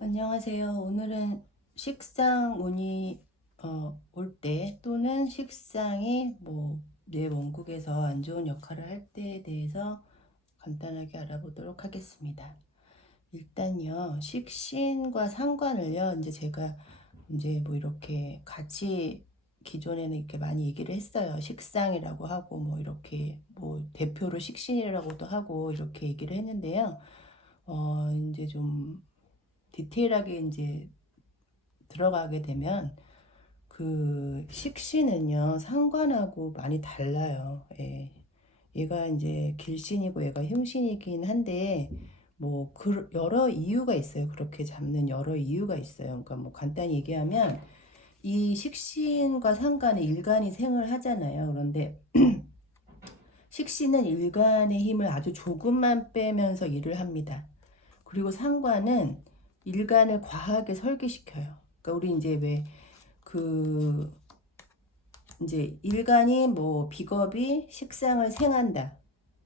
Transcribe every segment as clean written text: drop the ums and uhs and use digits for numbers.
안녕하세요. 오늘은 식상 운이 올 때 또는 식상이 내 원국에서 안 좋은 역할을 할 때에 대해서 간단하게 알아보도록 하겠습니다. 일단요, 식신과 상관을요, 이제 제가 이제 이렇게 같이 기존에는 이렇게 많이 얘기를 했어요. 식상이라고 하고 이렇게 대표로 식신이라고도 하고 이렇게 얘기를 했는데요. 이제 좀 디테일하게 이제 들어가게 되면 그 식신은요 상관하고 많이 달라요. 예. 얘가 이제 길신이고 얘가 흉신이긴 한데 여러 이유가 있어요. 그렇게 잡는 여러 이유가 있어요. 그러니까 간단히 얘기하면 이 식신과 상관은 일간이 생을 하잖아요. 그런데 식신은 일간의 힘을 아주 조금만 빼면서 일을 합니다. 그리고 상관은 일간을 과하게 설계시켜요. 그러니까 우리 이제 왜 그 이제 일간이 비겁이 식상을 생한다.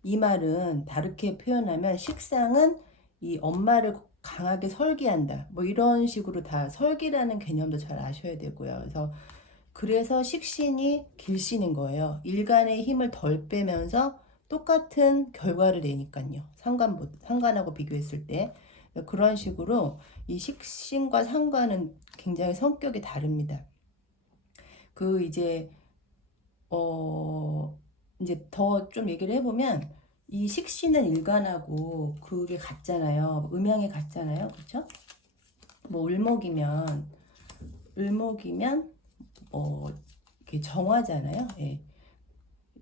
이 말은 다르게 표현하면 식상은 이 엄마를 강하게 설계한다. 이런 식으로 다 설계라는 개념도 잘 아셔야 되고요. 그래서 식신이 길신인 거예요. 일간의 힘을 덜 빼면서 똑같은 결과를 내니까요. 상관하고 비교했을 때. 그런 식으로 이 식신과 상관은 굉장히 성격이 다릅니다. 이제 이제 더 좀 얘기를 해보면 이 식신은 일간하고 그게 같잖아요. 음양이 같잖아요. 그렇죠? 을목이면 이렇게 정화잖아요. 예.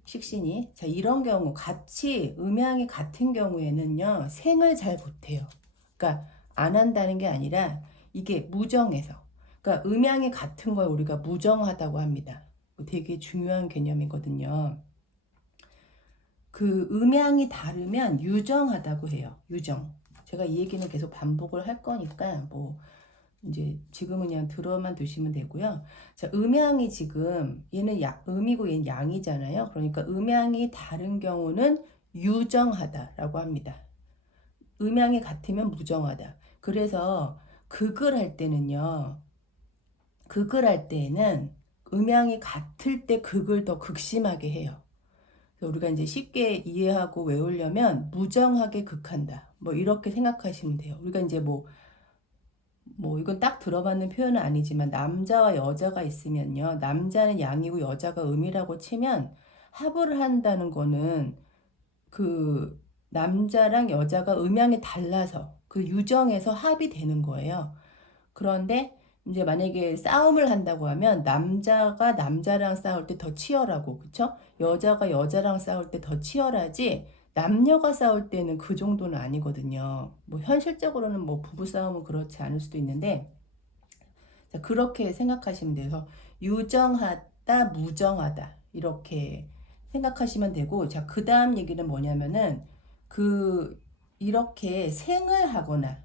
식신이. 자, 이런 경우 같이 음양이 같은 경우에는요. 생을 잘 못해요. 그러니까 안 한다는 게 아니라 이게 무정해서. 그러니까 음양이 같은 걸 우리가 무정하다고 합니다. 되게 중요한 개념이거든요. 그 음양이 다르면 유정하다고 해요. 유정. 제가 이 얘기는 계속 반복을 할 거니까 이제 지금은 그냥 들어만 두시면 되고요. 자, 음양이 지금 얘는 음이고 얘는 양이잖아요. 그러니까 음양이 다른 경우는 유정하다라고 합니다. 음양이 같으면 무정하다. 그래서 극을 할 때는요. 극을 할 때에는 음양이 같을 때 극을 더 극심하게 해요. 우리가 이제 쉽게 이해하고 외우려면 무정하게 극한다. 이렇게 생각하시면 돼요. 우리가 이제 이건 딱 들어봤는 표현은 아니지만 남자와 여자가 있으면요. 남자는 양이고 여자가 음이라고 치면 합을 한다는 거는 그 남자랑 여자가 음양이 달라서 그 유정에서 합이 되는 거예요. 그런데 이제 만약에 싸움을 한다고 하면 남자가 남자랑 싸울 때 더 치열하고 그쵸? 여자가 여자랑 싸울 때 더 치열하지 남녀가 싸울 때는 그 정도는 아니거든요. 현실적으로는 부부 싸움은 그렇지 않을 수도 있는데 자, 그렇게 생각하시면 돼요. 유정하다, 무정하다 이렇게 생각하시면 되고 자, 그 다음 얘기는 뭐냐면은 이렇게 생을 하거나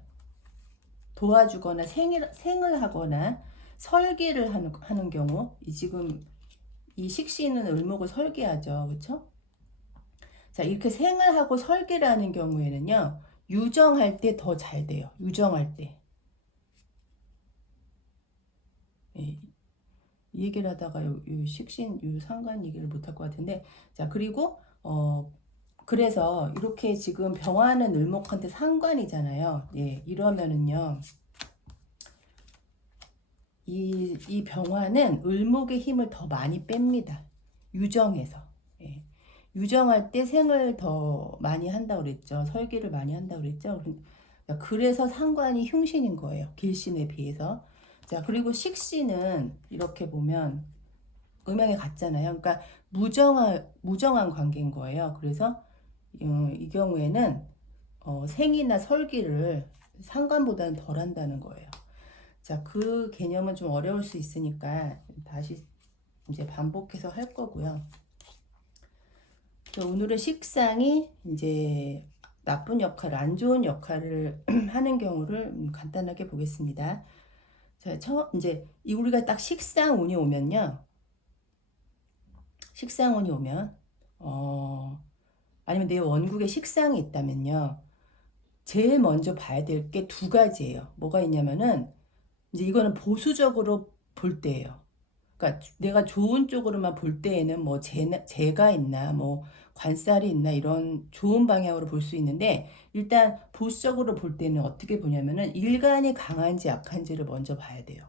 도와주거나 생을 하거나 설계를 하는 경우 지금 이 식신은 을목을 설계하죠. 그렇죠? 자, 이렇게 생을 하고 설계를 하는 경우에는요. 유정할 때 더 잘 돼요. 유정할 때. 예, 이 얘기를 하다가 요 식신, 요 상관 얘기를 못할 것 같은데 자, 그리고 그래서 이렇게 지금 병화는 을목한테 상관이잖아요. 예, 이러면은요. 이 병화는 을목의 힘을 더 많이 뺍니다. 유정해서. 예. 유정할 때 생을 더 많이 한다고 그랬죠. 설계를 많이 한다고 그랬죠. 그래서 상관이 흉신인 거예요. 길신에 비해서. 자, 그리고 식신은 이렇게 보면 음양이 같잖아요. 그러니까 무정한 관계인 거예요. 그래서 이 경우에는 생이나 설기를 상관보다는 덜 한다는 거예요. 자, 그 개념은 좀 어려울 수 있으니까 다시 이제 반복해서 할 거고요. 오늘은 식상이 이제 나쁜 역할을, 안 좋은 역할을 하는 경우를 간단하게 보겠습니다. 자, 이제 우리가 딱 식상운이 오면요. 식상운이 오면, 아니면 내 원국에 식상이 있다면요. 제일 먼저 봐야 될 게 두 가지예요. 뭐가 있냐면은 이제 이거는 보수적으로 볼 때예요. 그러니까 내가 좋은 쪽으로만 볼 때에는 뭐 재가 있나 뭐 관살이 있나 이런 좋은 방향으로 볼 수 있는데 일단 보수적으로 볼 때는 어떻게 보냐면은 일간이 강한지 약한지를 먼저 봐야 돼요.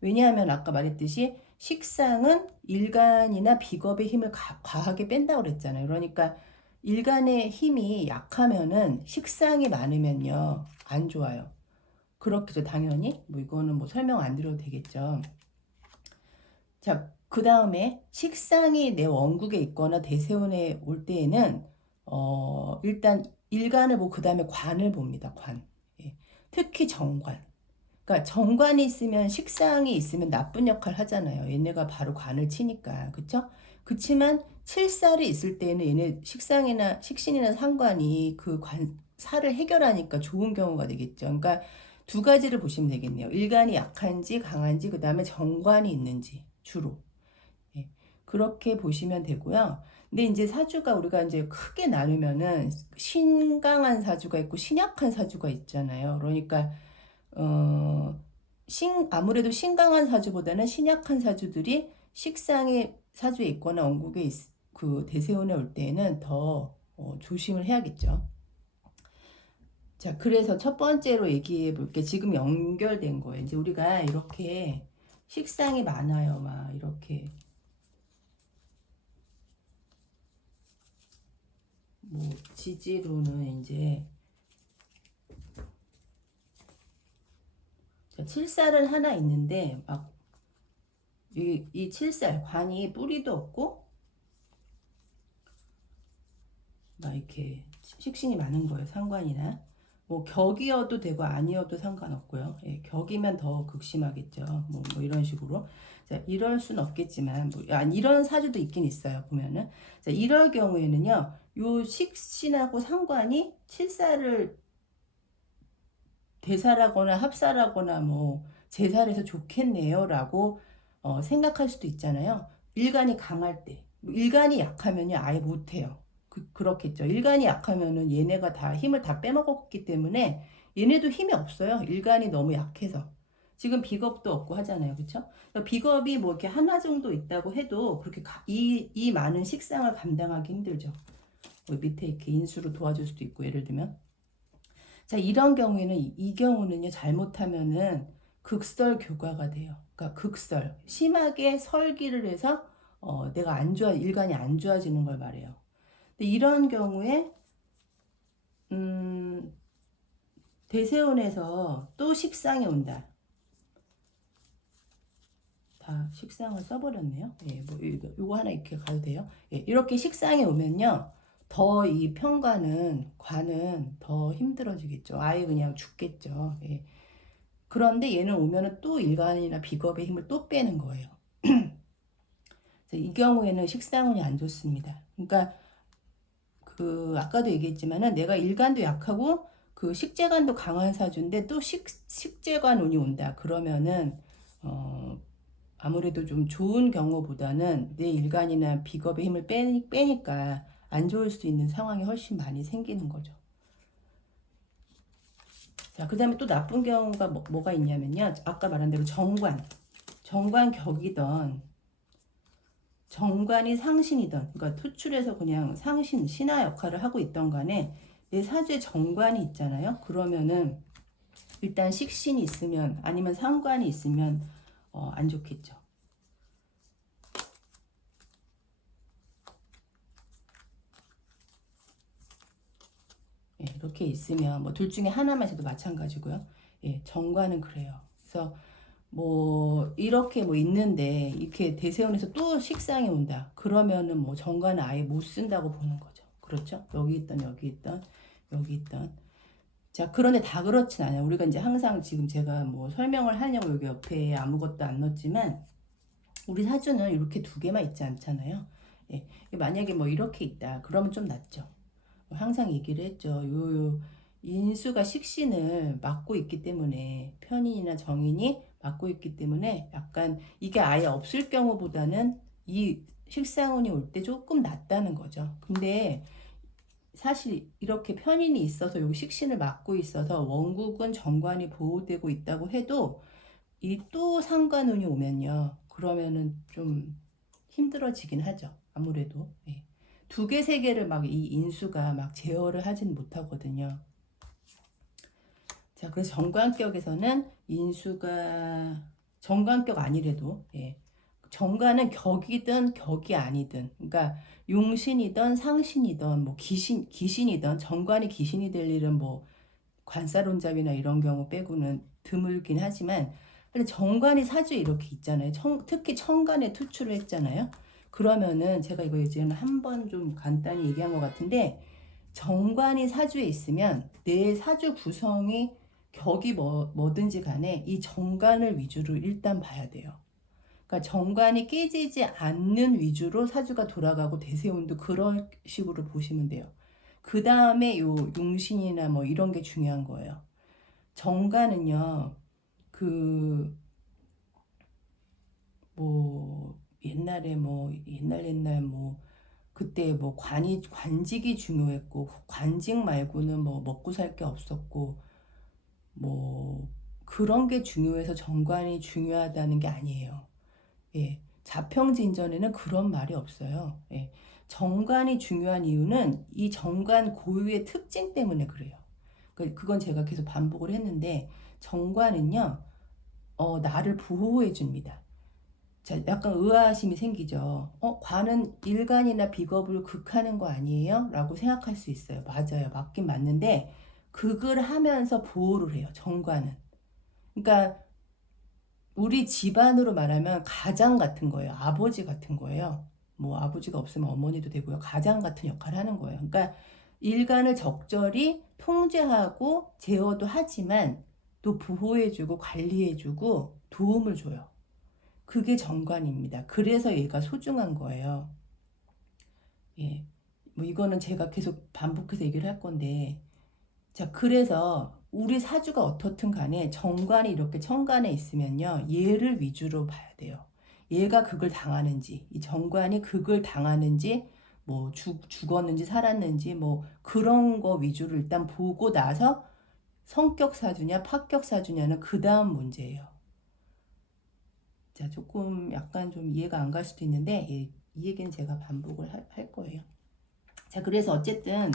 왜냐하면 아까 말했듯이 식상은 일간이나 비겁의 힘을 과하게 뺀다고 그랬잖아요. 그러니까 일간의 힘이 약하면은 식상이 많으면요 안 좋아요. 그렇겠죠 당연히. 뭐 이거는 뭐 설명 안 드려도 되겠죠. 자, 그 다음에 식상이 내 원국에 있거나 대세운에 올 때에는 일단 일간을 보고 그 다음에 관을 봅니다. 관. 예. 특히 정관. 그러니까 정관이 있으면 식상이 있으면 나쁜 역할 하잖아요. 얘네가 바로 관을 치니까. 그쵸? 그치만 칠살이 있을 때는 얘네 식상이나 식신이나 상관이 그 살을 해결하니까 좋은 경우가 되겠죠. 그러니까 두 가지를 보시면 되겠네요. 일간이 약한지 강한지 그 다음에 정관이 있는지 주로. 예. 그렇게 보시면 되고요. 근데 이제 사주가 우리가 이제 크게 나누면은 신강한 사주가 있고 신약한 사주가 있잖아요. 그러니까 어, 아무래도 신강한 사주보다는 신약한 사주들이 식상의 사주에 있거나 원국에 그 대세운에 올 때에는 더 조심을 해야겠죠. 자, 그래서 첫 번째로 얘기해 볼게. 지금 연결된 거예요. 이제 우리가 이렇게 식상이 많아요. 막 이렇게 뭐 지지로는 이제 칠살은 하나 있는데 막 이 칠살 관이 뿌리도 없고 막 이렇게 식신이 많은 거예요. 상관이나 뭐 격이어도 되고 아니어도 상관없고요. 예, 격이면 더 극심하겠죠. 뭐 이런 식으로. 자, 이럴 순 없겠지만 이런 사주도 있긴 있어요. 보면은 자, 이럴 경우에는요. 요 식신하고 상관이 칠살을 대살하거나 합살하거나 뭐 제살해서 좋겠네요라고 생각할 수도 있잖아요. 일간이 강할 때, 일간이 약하면요 아예 못해요. 그렇겠죠. 일간이 약하면은 얘네가 다 힘을 다 빼먹었기 때문에 얘네도 힘이 없어요. 일간이 너무 약해서. 지금 비겁도 없고 하잖아요. 그렇죠? 비겁이 뭐 이렇게 하나 정도 있다고 해도 그렇게 이 많은 식상을 감당하기 힘들죠. 뭐 밑에 이렇게 인수로 도와줄 수도 있고 예를 들면. 자, 이런 경우에는 이 경우는요. 잘못하면은 극설 교과가 돼요. 그러니까 극설. 심하게 설기를 해서 내가 일간이 안 좋아지는 걸 말해요. 근데 이런 경우에 음, 대세운에서 또 식상이 온다. 다 식상을 써버렸네요. 예, 뭐 이거 하나 이렇게 가도 돼요. 예, 이렇게 식상이 오면요. 더 이 관은 더 힘들어지겠죠. 아예 그냥 죽겠죠. 예. 그런데 얘는 오면은 또 일간이나 비겁의 힘을 또 빼는 거예요. 이 경우에는 식상운이 안 좋습니다. 그러니까 그 아까도 얘기했지만은 내가 일간도 약하고 그 식재관도 강한 사주인데 또 식재관 운이 온다. 그러면은 아무래도 좀 좋은 경우보다는 내 일간이나 비겁의 힘을 빼니까 안 좋을 수 있는 상황이 훨씬 많이 생기는 거죠. 자, 그 다음에 또 나쁜 경우가 뭐가 있냐면요. 아까 말한 대로 정관격이던 정관이 상신이던 그러니까 투출해서 그냥 신하 역할을 하고 있던 간에 내 사주에 정관이 있잖아요. 그러면은 일단 식신이 있으면 아니면 상관이 있으면 안 좋겠죠. 예, 이렇게 있으면 뭐 둘 중에 하나만 해도 마찬가지고요. 예, 정관은 그래요. 그래서 뭐 이렇게 뭐 있는데 이렇게 대세운에서 또 식상이 온다. 그러면은 뭐 정관은 아예 못 쓴다고 보는 거죠. 그렇죠? 여기 있던. 자, 그런데 다 그렇진 않아요. 우리가 이제 항상 지금 제가 뭐 설명을 하려고 여기 옆에 아무것도 안 넣었지만 우리 사주는 이렇게 두 개만 있지 않잖아요. 예, 만약에 뭐 이렇게 있다. 그러면 좀 낫죠. 항상 얘기를 했죠. 요 인수가 식신을 맡고 있기 때문에 편인이나 정인이 맡고 있기 때문에 약간 이게 아예 없을 경우보다는 이 식상운이 올 때 조금 낫다는 거죠. 근데 사실 이렇게 편인이 있어서 여기 식신을 맡고 있어서 원국은 정관이 보호되고 있다고 해도 이 또 상관운이 오면요. 그러면은 좀 힘들어지긴 하죠. 아무래도. 예. 두 개, 세 개를 막 이 인수가 막 제어를 하진 못하거든요. 자, 그래서 정관격에서는 인수가 정관격 아니래도 예. 정관은 격이든 격이 아니든, 그러니까 용신이든 상신이든 뭐 귀신이든 정관이 귀신이 될 일은 뭐 관사론잡이나 이런 경우 빼고는 드물긴 하지만, 근데 정관이 사주에 이렇게 있잖아요. 특히 천간에 투출을 했잖아요. 그러면은 제가 이거 예전에 한번 좀 간단히 얘기한 것 같은데, 정관이 사주에 있으면 내 사주 구성이 격이 뭐든지 간에 이 정관을 위주로 일단 봐야 돼요. 그러니까 정관이 깨지지 않는 위주로 사주가 돌아가고 대세운도 그런 식으로 보시면 돼요. 그 다음에 요 용신이나 뭐 이런 게 중요한 거예요. 정관은요, 그, 뭐, 옛날에 뭐, 옛날 뭐, 그때 뭐 관직이 중요했고, 관직 말고는 뭐 먹고 살 게 없었고, 뭐, 그런 게 중요해서 정관이 중요하다는 게 아니에요. 예. 자평진전에는 그런 말이 없어요. 예. 정관이 중요한 이유는 이 정관 고유의 특징 때문에 그래요. 그건 제가 계속 반복을 했는데, 정관은요, 나를 보호해 줍니다. 자, 약간 의아심이 생기죠. 관은 일간이나 비겁을 극하는 거 아니에요? 라고 생각할 수 있어요. 맞아요. 맞긴 맞는데, 극을 하면서 보호를 해요. 정관은. 그러니까 우리 집안으로 말하면 가장 같은 거예요. 아버지 같은 거예요. 뭐 아버지가 없으면 어머니도 되고요. 가장 같은 역할을 하는 거예요. 그러니까 일간을 적절히 통제하고 제어도 하지만 또 보호해주고 관리해주고 도움을 줘요. 그게 정관입니다. 그래서 얘가 소중한 거예요. 예. 뭐 이거는 제가 계속 반복해서 얘기를 할 건데, 자, 그래서 우리 사주가 어떻든 간에 정관이 이렇게 천간에 있으면요, 얘를 위주로 봐야 돼요. 얘가 극을 당하는지, 이 정관이 극을 당하는지, 뭐 죽었는지 살았는지 뭐 그런 거 위주로 일단 보고 나서 성격 사주냐 파격 사주냐는 그 다음 문제예요. 자, 조금 약간 좀 이해가 안 갈 수도 있는데, 예, 이 얘기는 제가 반복을 할 거예요. 자, 그래서 어쨌든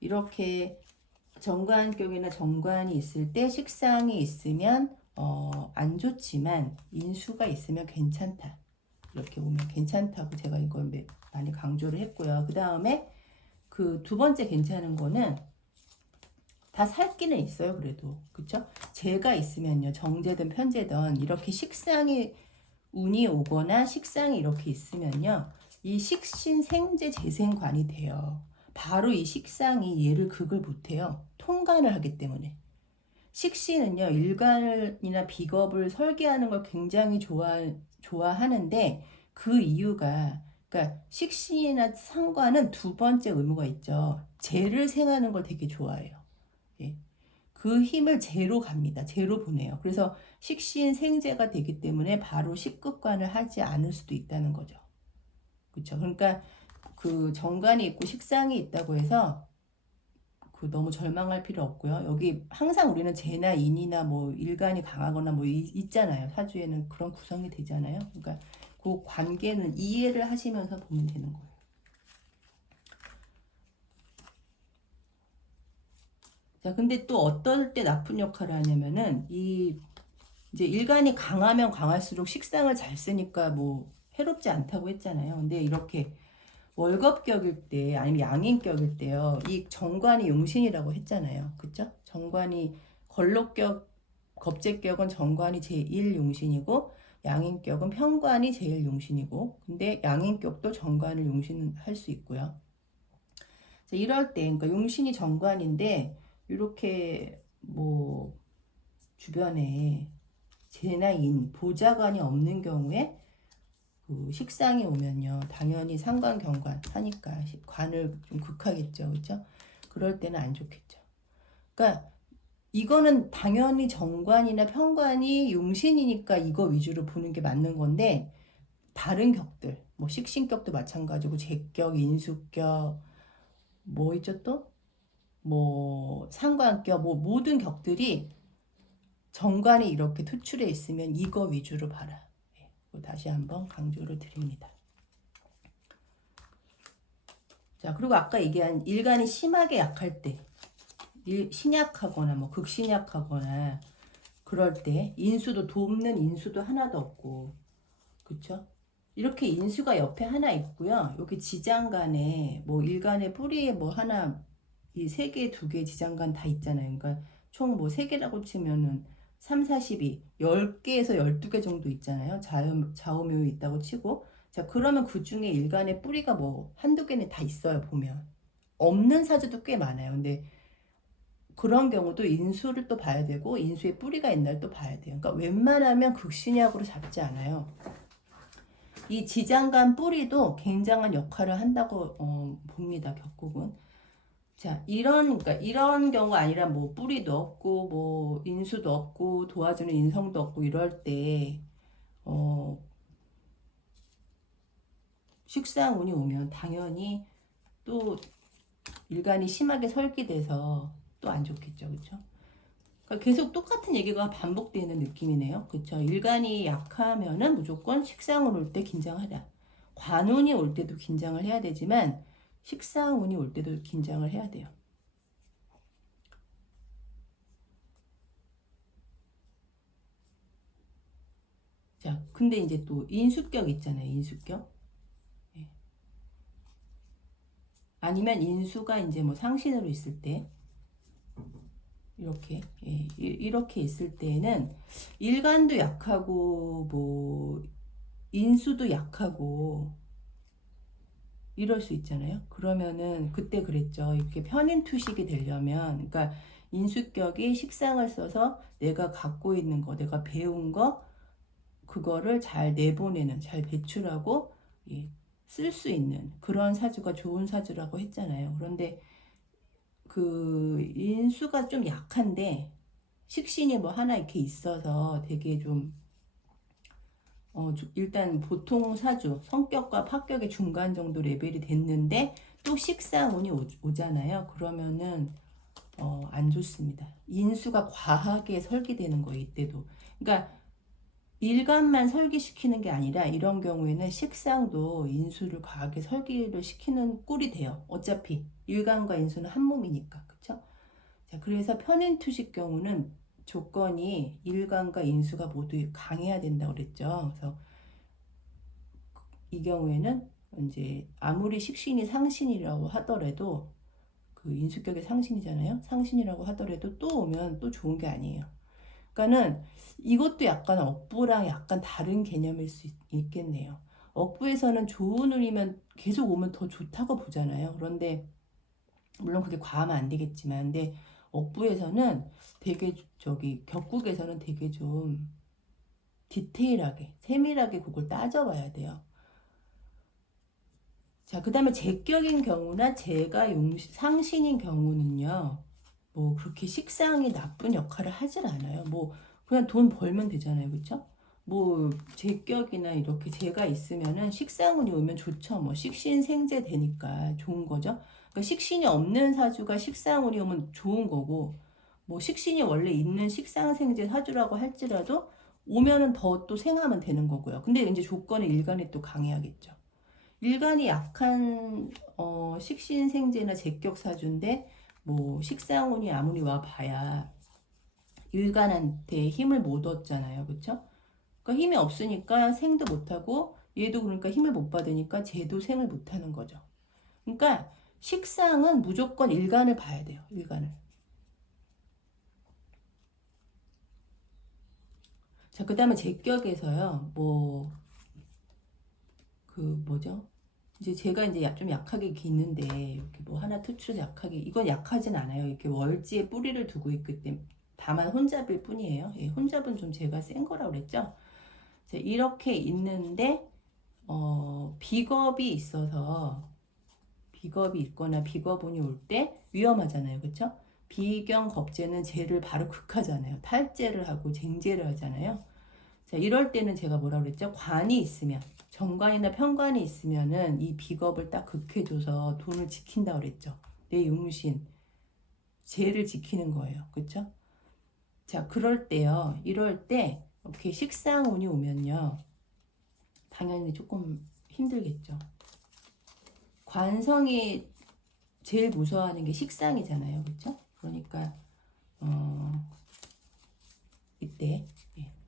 이렇게 정관격이나 정관이 있을 때 식상이 있으면 안 좋지만 인수가 있으면 괜찮다. 이렇게 보면 괜찮다고 제가 이걸 많이 강조를 했고요. 그 다음에 그 두 번째 괜찮은 거는 다 살기는 있어요. 그래도 그쵸? 재가 있으면요, 정제든 편제든 이렇게 식상이 운이 오거나 식상이 이렇게 있으면요, 이 식신 생재 재생관이 돼요. 바로 이 식상이 얘를 극을 못해요. 통관을 하기 때문에. 식신은요, 일간이나 비겁을 설계하는 걸 굉장히 좋아하는데, 그 이유가, 그러니까 식신이나 상관은 두 번째 의무가 있죠. 재를 생하는 걸 되게 좋아해요. 예. 그 힘을 재로 갑니다. 재로 보내요. 그래서 식신 생재가 되기 때문에 바로 식극관을 하지 않을 수도 있다는 거죠. 그렇죠. 그러니까 그 정관이 있고 식상이 있다고 해서 그 너무 절망할 필요 없고요. 여기 항상 우리는 재나 인이나 뭐 일간이 강하거나 뭐 있잖아요. 사주에는 그런 구성이 되잖아요. 그러니까 그 관계는 이해를 하시면서 보면 되는 거예요. 자, 근데 또 어떨 때 나쁜 역할을 하냐면은 이제 일간이 강하면 강할수록 식상을 잘 쓰니까 뭐 해롭지 않다고 했잖아요. 근데 이렇게 월겁격일 때 아니면 양인격일 때요, 이 정관이 용신이라고 했잖아요. 그쵸? 정관이 걸록격, 겁재격은 정관이 제1용신이고 양인격은 편관이 제1용신이고, 근데 양인격도 정관을 용신할 수 있고요. 자, 이럴 때 그러니까 용신이 정관인데 이렇게 뭐 주변에 재나 인, 보좌관이 없는 경우에 그 식상이 오면요, 당연히 상관 경관 하니까 관을 좀 극하겠죠. 그렇죠? 그럴 때는 안 좋겠죠. 그러니까 이거는 당연히 정관이나 편관이 용신이니까 이거 위주로 보는 게 맞는 건데, 다른 격들 뭐 식신격도 마찬가지고 제격, 인수격, 뭐 있죠 또? 뭐 상관격, 뭐 모든 격들이 정관이 이렇게 투출해 있으면 이거 위주로 봐라. 다시 한번 강조를 드립니다. 자, 그리고 아까 얘기한 일간이 심하게 약할 때, 신약하거나 뭐 극신약하거나 그럴 때 인수도 돕는 인수도 하나도 없고, 그쵸? 이렇게 인수가 옆에 하나 있고요. 여기 지장간에 뭐 일간의 뿌리에 뭐 하나 이 세 개, 두 개 지장간 다 있잖아요. 그러니까 총 뭐 세 개라고 치면은 3, 42, 10개에서 12개 정도 있잖아요. 좌우묘 있다고 치고. 자, 그러면 그 중에 일간의 뿌리가 뭐 한두 개는 다 있어요, 보면. 없는 사주도 꽤 많아요. 근데 그런 경우도 인수를 또 봐야 되고, 인수의 뿌리가 있나를 또 봐야 돼요. 그러니까 웬만하면 극신약으로 잡지 않아요. 이 지장간 뿌리도 굉장한 역할을 한다고 봅니다, 격국은. 자, 그러니까 이런 경우가 아니라 뭐 뿌리도 없고 뭐 인수도 없고 도와주는 인성도 없고 이럴 때 식상운이 오면 당연히 또 일간이 심하게 설기돼서 또 안 좋겠죠, 그렇죠? 그러니까 계속 똑같은 얘기가 반복되는 느낌이네요, 그렇죠? 일간이 약하면은 무조건 식상운 올 때 긴장하라. 관운이 올 때도 긴장을 해야 되지만 식상운이 올 때도 긴장을 해야 돼요. 자, 근데 이제 또 인수격 있잖아요. 인수격. 예. 아니면 인수가 이제 뭐 상신으로 있을 때 이렇게 이렇게 있을 때는 일간도 약하고 뭐 인수도 약하고 이럴 수 있잖아요. 그러면은 그때 그랬죠. 이렇게 편인투식이 되려면 그러니까 인수격이 식상을 써서 내가 갖고 있는 거, 내가 배운 거 그거를 잘 내보내는, 잘 배출하고 쓸 수 있는 그런 사주가 좋은 사주라고 했잖아요. 그런데 그 인수가 좀 약한데 식신이 뭐 하나 이렇게 있어서 되게 좀 일단 보통 사주 성격과 파격의 중간 정도 레벨이 됐는데 또 식상운이 오잖아요. 그러면은 안 좋습니다. 인수가 과하게 설계되는 거예요. 이때도. 그러니까 일간만 설계시키는 게 아니라 이런 경우에는 식상도 인수를 과하게 설계를 시키는 꼴이 돼요. 어차피 일간과 인수는 한 몸이니까. 그쵸? 자, 그래서 편인투식 경우는 조건이 일간과 인수가 모두 강해야 된다고 그랬죠. 그래서 이 경우에는 이제 아무리 식신이 상신이라고 하더라도 그 인수격의 상신이잖아요. 상신이라고 하더라도 또 오면 또 좋은 게 아니에요. 그러니까는 이것도 약간 억부랑 약간 다른 개념일 수 있겠네요. 억부에서는 좋은 운이면 계속 오면 더 좋다고 보잖아요. 그런데 물론 그게 과하면 안 되겠지만, 근데 억부에서는 되게 저기 격국에서는 되게 좀 디테일하게 세밀하게 그걸 따져봐야 돼요. 자, 그 다음에 제격인 경우나 제가 상신인 경우는요, 뭐 그렇게 식상이 나쁜 역할을 하질 않아요. 뭐 그냥 돈 벌면 되잖아요, 그렇죠? 뭐 제격이나 이렇게 제가 있으면은 식상운이 오면 좋죠. 뭐 식신생재 되니까 좋은 거죠. 그러니까 식신이 없는 사주가 식상운이 오면 좋은 거고, 뭐 식신이 원래 있는 식상생재 사주라고 할지라도 오면은 더 또 생하면 되는 거고요. 근데 이제 조건은 일간이 또 강해야겠죠. 일간이 약한 식신생재나 제격사주인데 뭐 식상운이 아무리 와 봐야 일간한테 힘을 못 얻잖아요. 그쵸? 그러니까 힘이 없으니까 생도 못하고 얘도 그러니까 힘을 못 받으니까 쟤도 생을 못하는 거죠. 그러니까 식상은 무조건 일간을 봐야 돼요. 일간을. 자, 그 다음에 제격에서요. 뭐 그 뭐죠? 이제 제가 이제 좀 약하게 기는데 이렇게 뭐 하나 투출해서 약하게 이건 약하진 않아요. 이렇게 월지에 뿌리를 두고 있기 때문에 다만 혼잡일 뿐이에요. 예, 혼잡은 좀 제가 센 거라고 그랬죠. 자, 이렇게 있는데 비겁이 있어서 비겁이 있거나 비겁운이 올 때 위험하잖아요. 그렇죠? 비경 겁재는 재를 바로 극하잖아요. 탈재를 하고 쟁재를 하잖아요. 자, 이럴 때는 제가 뭐라 그랬죠? 관이 있으면 정관이나 편관이 있으면은 이 비겁을 딱 극해줘서 돈을 지킨다 그랬죠. 내 육신, 죄를 지키는 거예요. 그쵸? 자, 그럴 때요. 이럴 때 이렇게 식상운이 오면요. 당연히 조금 힘들겠죠. 관성이 제일 무서워하는 게 식상이잖아요. 그쵸? 그러니까 이때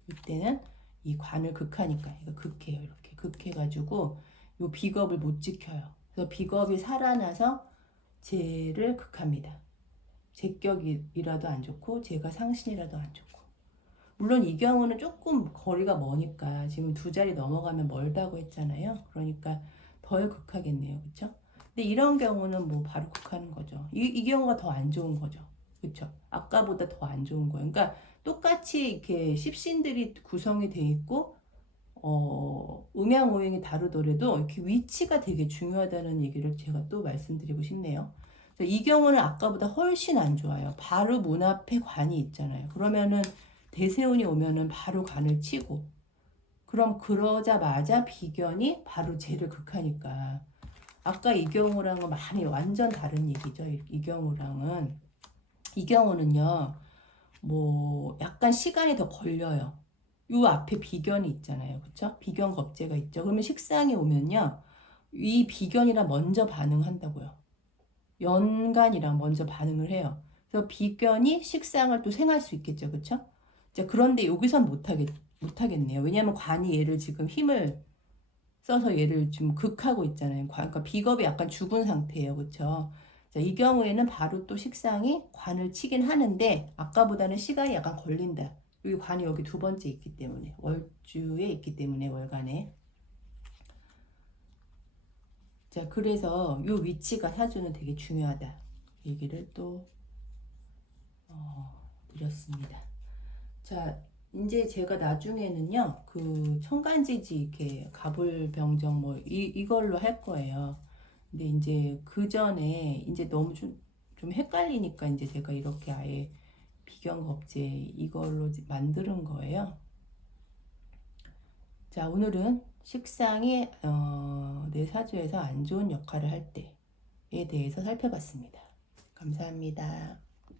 이때는 이 관을 극하니까 이거 극해요. 이렇게 극해가지고 요 비겁을 못 지켜요. 그래서 비겁이 살아나서 죄를 극합니다. 제격이라도 안 좋고 제가 상신이라도 안 좋고. 물론 이 경우는 조금 거리가 머니까 지금 2자리 넘어가면 멀다고 했잖아요. 그러니까 덜 극하겠네요. 그쵸? 근데 이런 경우는 뭐 바로 극하는 거죠. 이 경우가 더 안 좋은 거죠. 그쵸? 아까보다 더 안 좋은 거예요. 그러니까 똑같이 이렇게 십신들이 구성이 돼 있고 음양오행이 다르더라도 이렇게 위치가 되게 중요하다는 얘기를 제가 또 말씀드리고 싶네요. 이 경우는 아까보다 훨씬 안 좋아요. 바로 문 앞에 관이 있잖아요. 그러면은 대세운이 오면은 바로 관을 치고, 그럼 그러자마자 비견이 바로 죄를 극하니까 아까 이 경우랑은 많이 완전 다른 얘기죠. 이 경우는요 뭐 약간 시간이 더 걸려요. 요 앞에 비견이 있잖아요. 그쵸? 비견 겁재가 있죠. 그러면 식상이 오면요 이 비견이랑 먼저 반응한다고요. 연간이랑 먼저 반응을 해요. 그래서 비견이 식상을 또 생할 수 있겠죠. 그쵸? 자, 그런데 여기선 못하겠네요. 왜냐하면 관이 얘를 지금 힘을 써서 얘를 지금 극하고 있잖아요. 그러니까 비겁이 약간 죽은 상태예요. 그쵸? 자, 이 경우에는 바로 또 식상이 관을 치긴 하는데 아까보다는 시간이 약간 걸린다. 여기 관이 여기 2번째 있기 때문에 월주에 있기 때문에 월간에. 자, 그래서 요 위치가 사주는 되게 중요하다. 얘기를 또 드렸습니다. 자, 이제 제가 나중에는요, 그 청간지지 이렇게 가불병정 뭐 이걸로 할 거예요. 근데 이제 그 전에 이제 너무 좀 헷갈리니까 이제 제가 이렇게 아예 비견겁제 이걸로 만드는 거예요. 자, 오늘은 식상이 내 사주에서 안 좋은 역할을 할 때에 대해서 살펴봤습니다. 감사합니다.